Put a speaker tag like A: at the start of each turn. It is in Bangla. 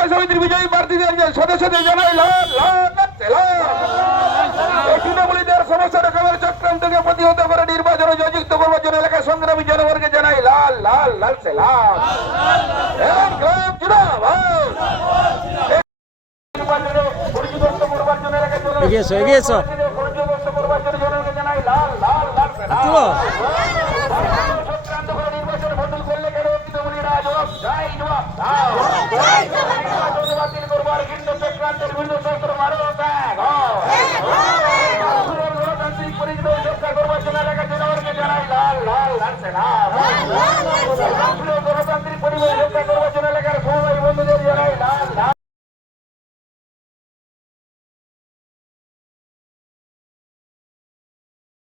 A: সমন্বয় সমিতির বিজয়ী প্রার্থীদের সদস্যদের জানাই তৃণমূলীদের সমস্ত রকমের থেকে প্রতিহত করে নির্বাচনে জয়যুক্ত করবার জন্য এলাকার সংগ্রামী জনগণকে জানাই লাল লাল লাল সে লাল গ্রাম জিন্দাবাদ নির্বাচনে পরিচিত করবার জন্য এলাকার জন্য এগিয়েছো এগিয়েছো পরিচিত করবার জন্য জনগণকে জানাই লাল লাল লাল সে লাল। চক্রান্ত করে নির্বাচন বন্ধ করলে কেন তৃণমূলীরা জবাব জয় জবাব cancelada. ¡Ah, ¡Ah,